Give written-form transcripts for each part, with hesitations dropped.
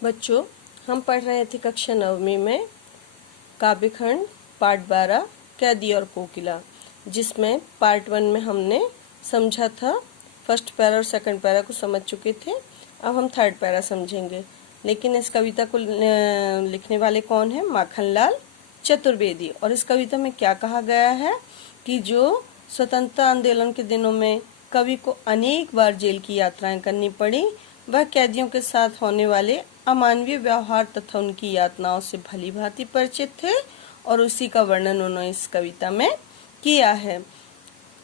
बच्चों, हम पढ़ रहे थे कक्षा 9वीं में काव्यखंड पार्ट 12 कैदी और कोकिला, जिसमें पार्ट 1 में हमने समझा था। फर्स्ट पैरा और सेकंड पैरा को समझ चुके थे। अब हम थर्ड पैरा समझेंगे। लेकिन इस कविता को लिखने वाले कौन है? माखनलाल चतुर्वेदी। और इस कविता में क्या कहा गया है कि जो स्वतंत्रता आंदोलन के दिनों में कवि को अनेक बार जेल की यात्राएं करनी पड़ी, वह कैदियों के साथ होने वाले अमानवीय व्यवहार तथा उनकी यातनाओं से भली भांति परिचित थे और उसी का वर्णन उन्होंने इस कविता में किया है।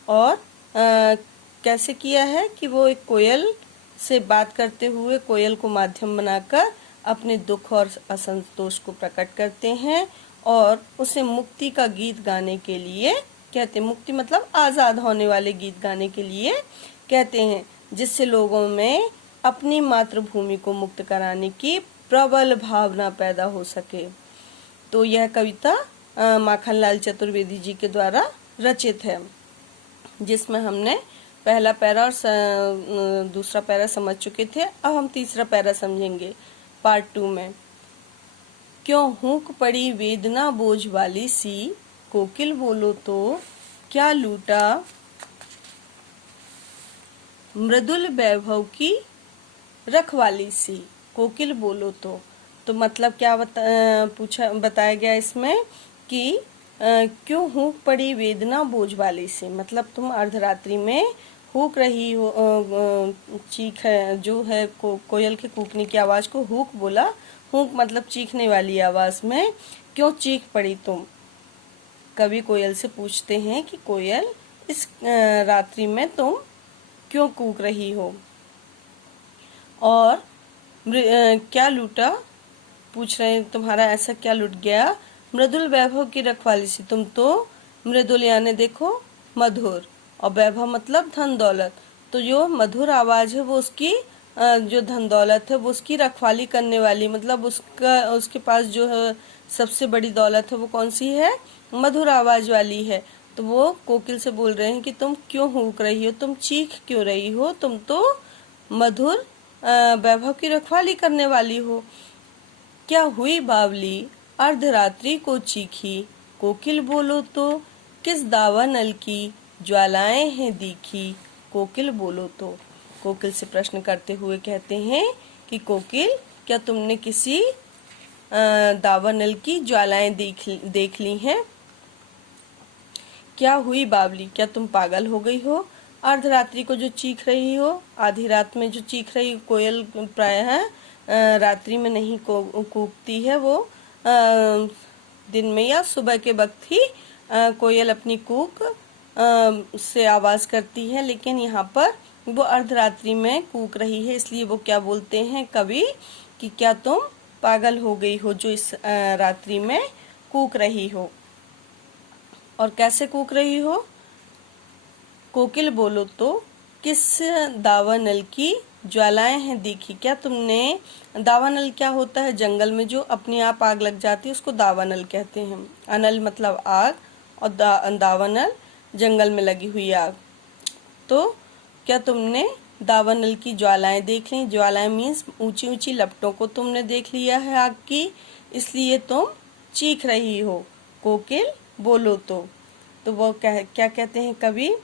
और कैसे किया है कि वो एक कोयल से बात करते हुए कोयल को माध्यम बनाकर अपने दुख और असंतोष को प्रकट करते हैं और उसे मुक्ति का गीत गाने के लिए कहते हैं। मुक्ति मतलब आज़ाद होने वाले गीत गाने के लिए कहते हैं, जिससे लोगों में अपनी मातृभूमि को मुक्त कराने की प्रबल भावना पैदा हो सके। तो यह कविता माखनलाल चतुर्वेदी जी के द्वारा रचित है, जिसमें हमने पहला पैरा और दूसरा पैरा समझ चुके थे। अब हम तीसरा पैरा समझेंगे पार्ट 2 में। क्यों हुक पड़ी वेदना बोझ वाली सी, कोकिल बोलो तो क्या लूटा मृदुल वैभव की रखवाली सी। कोकिल बोलो तो मतलब क्या बताया गया इसमें कि क्यों हुक पड़ी वेदना बोझ वाली सी, मतलब तुम अर्धरात्रि में हुक रही हो, चीख जो है कोयल के कूकने की आवाज को हुक बोला। हुक मतलब चीखने वाली आवाज में क्यों चीख पड़ी तुम। कवि कोयल से पूछते हैं कि कोयल, इस रात्रि में तुम क्यों कूक रही हो। और क्या लूटा, पूछ रहे हैं तुम्हारा ऐसा क्या लुट गया। मृदुल वैभव की रखवाली सी, तुम तो मृदुल यानी देखो मधुर, और वैभव मतलब धन दौलत। तो जो मधुर आवाज है वो उसकी जो धन दौलत है वो उसकी रखवाली करने वाली, मतलब उसके पास जो है सबसे बड़ी दौलत है वो कौन सी है? मधुर आवाज वाली है। तो वो कोकिल से बोल रहे हैं कि तुम क्यों हुक रही हो, तुम चीख क्यों रही हो, तुम तो मधुर वैभव की रखवाली करने वाली हो। क्या हुई बावली अर्धरात्रि को चीखी, कोकिल बोलो तो किस दावा नल की ज्वालाएं हैं दीखी। कोकिल बोलो तो, कोकिल से प्रश्न करते हुए कहते हैं कि कोकिल, क्या तुमने किसी दावा नल की ज्वालाएं देख ली हैं। क्या हुई बावली, क्या तुम पागल हो गई हो। अर्धरात्रि को जो चीख रही हो, आधी रात में जो चीख रही कोयल प्रायः रात्रि में नहीं कूकती है, वो दिन में या सुबह के वक्त ही कोयल अपनी कूक से आवाज करती है, लेकिन यहाँ पर वो अर्धरात्रि में कूक रही है। इसलिए वो क्या बोलते हैं कवि कि क्या तुम पागल हो गई हो जो इस रात्रि में कूक रही हो। और कैसे कूक रही हो। कोकिल बोलो तो किस दावानल की ज्वालाएं हैं दीखी। क्या तुमने, दावानल क्या होता है? जंगल में जो अपने आप आग लग जाती है उसको दावानल कहते हैं। अनल मतलब आग और दावानल जंगल में लगी हुई आग। तो क्या तुमने दावानल की ज्वालाएं देख ली। ज्वालाएं मीन्स ऊंची ऊंची लपटों को तुमने देख लिया है आग की, इसलिए तुम चीख रही हो। कोकिल बोलो तो वो क्या कहते हैं कवि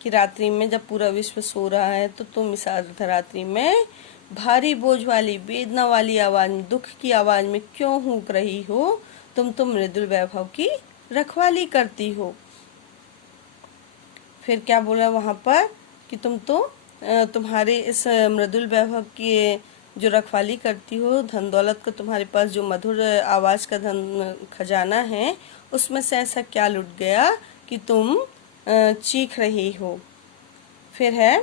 कि रात्रि में जब पूरा विश्व सो रहा है तो तुम इस अर्धरात्रि में भारी बोझ वाली वेदना वाली आवाज में, दुख की आवाज में क्यों हुक रही हो। तुम तो मृदुल वैभव की रखवाली करती हो। फिर क्या बोला वहां पर कि तुम तो तुम्हारे इस मृदुल वैभव की जो रखवाली करती हो, धन दौलत का तुम्हारे पास जो मधुर आवाज का धन खजाना है, उसमें से ऐसा क्या लुट गया कि तुम चीख रही हो। फिर है,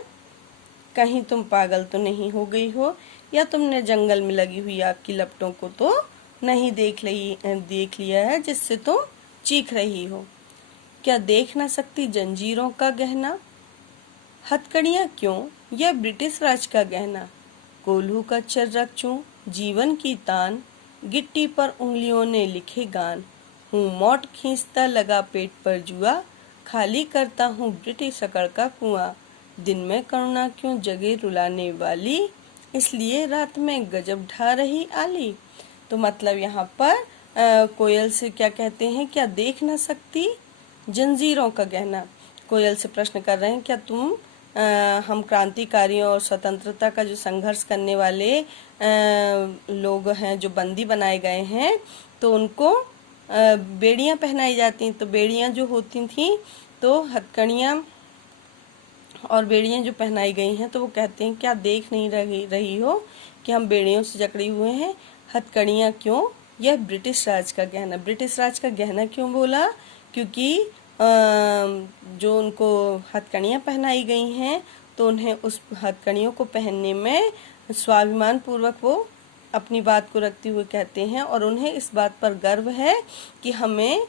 कहीं तुम पागल तो नहीं हो गई हो, या तुमने जंगल में लगी हुई आग की लपटों को तो नहीं देख लिया है जिससे तुम चीख रही हो। क्या देख ना सकती जंजीरों का गहना, हथकड़ियां क्यों यह ब्रिटिश राज का गहना। कोल्हू का चर्रक चूं जीवन की तान, गिट्टी पर उंगलियों ने लिखे गान। हूँ मोट खींचता लगा पेट पर जुआ, खाली करता हूँ ब्रिटिश अकड़ का कुआं। दिन में करुणा क्यों जगे रुलाने वाली, इसलिए रात में गजब ढा रही आली। तो मतलब यहाँ पर कोयल से क्या कहते हैं, क्या देख ना सकती जंजीरों का गहना। कोयल से प्रश्न कर रहे हैं, क्या तुम हम क्रांतिकारियों और स्वतंत्रता का जो संघर्ष करने वाले लोग हैं, जो बंदी बनाए गए हैं, तो उनको बेड़ियां पहनाई जाती। तो बेड़ियां जो होती थी, तो हथकड़ियाँ और बेड़ियां जो पहनाई गई हैं, तो वो कहते हैं क्या देख नहीं रही हो कि हम बेड़ियों से जकड़े हुए हैं। हथकड़ियाँ क्यों? यह ब्रिटिश राज का गहना। ब्रिटिश राज का गहना क्यों बोला? क्योंकि जो उनको हथकड़ियाँ पहनाई गई हैं, तो उन्हें उस हथकड़ियों को पहनने में स्वाभिमान पूर्वक वो अपनी बात को रखते हुए कहते हैं, और उन्हें इस बात पर गर्व है कि हमें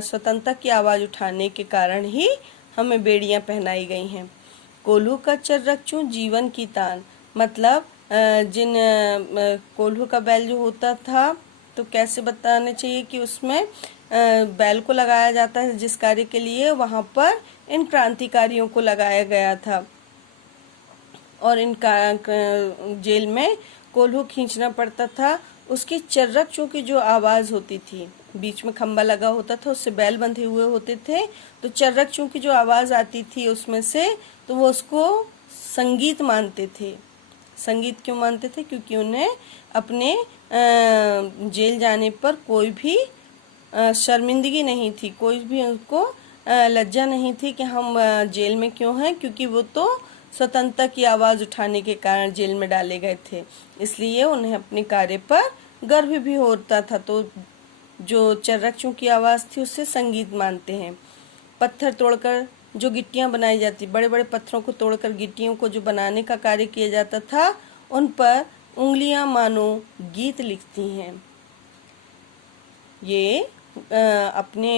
स्वतंत्रता की आवाज़ उठाने के कारण ही हमें बेड़ियां पहनाई गई हैं। कोल्हू का चर्रकचू जीवन की तान, मतलब जिन कोल्हू का बैल जो होता था, तो कैसे बताने चाहिए कि उसमें बैल को लगाया जाता है जिस कार्य के लिए, वहाँ पर इन क्रांतिकारियों को लगाया गया था, और इनका जेल में कोल्हू खींचना पड़ता था। उसकी चर्रकचू की जो आवाज़ होती थी, बीच में खंबा लगा होता था, उससे बैल बंधे हुए होते थे, तो चर्रकचू की जो आवाज़ आती थी उसमें से, तो वो उसको संगीत मानते थे। संगीत क्यों मानते थे? क्योंकि उन्हें अपने जेल जाने पर कोई भी शर्मिंदगी नहीं थी, कोई भी उनको लज्जा नहीं थी कि हम जेल में क्यों हैं, क्योंकि वो तो स्वतंत्रता की आवाज़ उठाने के कारण जेल में डाले गए थे। इसलिए उन्हें अपने कार्य पर गर्व भी होता था। तो जो चर्रकचू की आवाज़ थी उससे संगीत मानते हैं। पत्थर तोड़कर जो गिट्टियाँ बनाई जाती, बड़े बड़े पत्थरों को तोड़कर गिट्टियों को जो बनाने का कार्य किया जाता था, उन पर उंगलियां मानो गीत लिखती हैं। ये अपने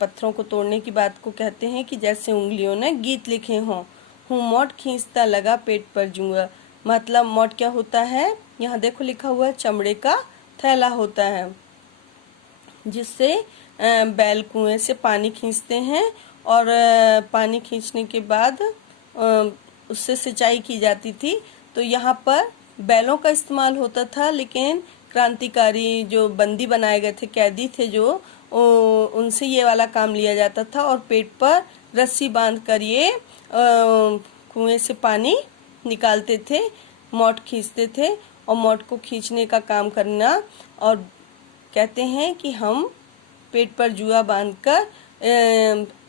पत्थरों को तोड़ने की बात को कहते हैं कि जैसे उंगलियों ने गीत लिखे हों। हूँ मोट खींचता लगा पेट पर जूंगा, मतलब मोट क्या होता है, यहाँ देखो लिखा हुआ है, चमड़े का थैला होता है, जिससे बैल कुएं से पानी खींचते हैं, और पानी खींचने के बाद उससे सिंचाई की जाती थी। तो यहाँ पर बैलों का इस्तेमाल होता था, लेकिन क्रांतिकारी जो बंदी बनाए गए थे, कैदी थे जो, उनसे ये वाला काम लिया जाता था, और पेट पर रस्सी बांध कर ये कुएं से पानी निकालते थे, मोट खींचते थे, और मोट को खींचने का काम करना, और कहते हैं कि हम पेट पर जुआ बांधकर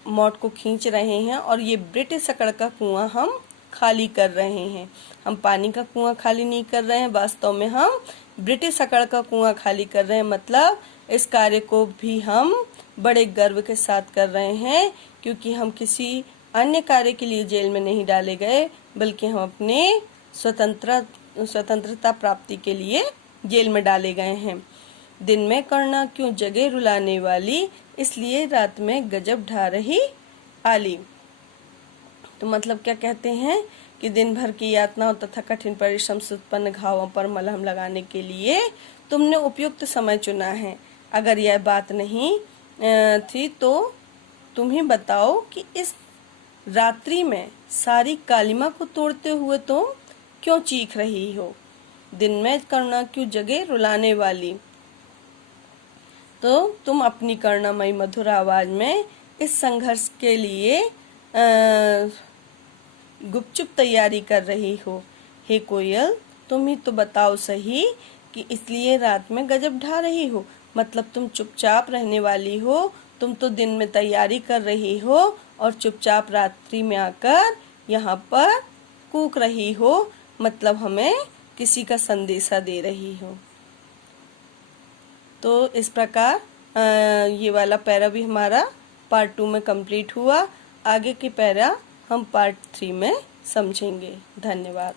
मोट को खींच रहे हैं, और ये ब्रिटिश सकड़ का कुआं हम खाली कर रहे हैं। हम पानी का कुआं खाली नहीं कर रहे हैं, वास्तव में हम ब्रिटिश सकड़ का कुआं खाली कर रहे हैं। मतलब इस कार्य को भी हम बड़े गर्व के साथ कर रहे हैं, क्योंकि हम किसी अन्य कार्य के लिए जेल में नहीं डाले गए, बल्कि हम अपने स्वतंत्रता प्राप्ति के लिए जेल में डाले गए हैं। दिन में करना क्यों जगह रुलाने वाली, इसलिए रात में गजब ढा रही आली। तो मतलब क्या कहते हैं कि दिन भर की यातनाओं तथा कठिन परिश्रम से उत्पन्न घावों पर मलहम लगाने के लिए तुमने उपयुक्त समय चुना है। अगर यह बात नहीं थी तो तुम ही बताओ कि इस रात्रि में सारी कालिमा को तोड़ते हुए तुम क्यों चीख रही हो। दिन में करना क्यों जगह रुलाने वाली, तो तुम अपनी करुणामयी मधुर आवाज में इस संघर्ष के लिए गुपचुप तैयारी कर रही हो। हे कोयल, तुम ही तो बताओ सही कि इसलिए रात में गजब ढा रही हो। मतलब तुम चुपचाप रहने वाली हो, तुम तो दिन में तैयारी कर रही हो और चुपचाप रात्रि में आकर यहाँ पर कूक रही हो, मतलब हमें किसी का संदेशा दे रही हो। तो इस प्रकार ये वाला पैरा भी हमारा पार्ट 2 में कंप्लीट हुआ। आगे के पैरा हम पार्ट 3 में समझेंगे। धन्यवाद।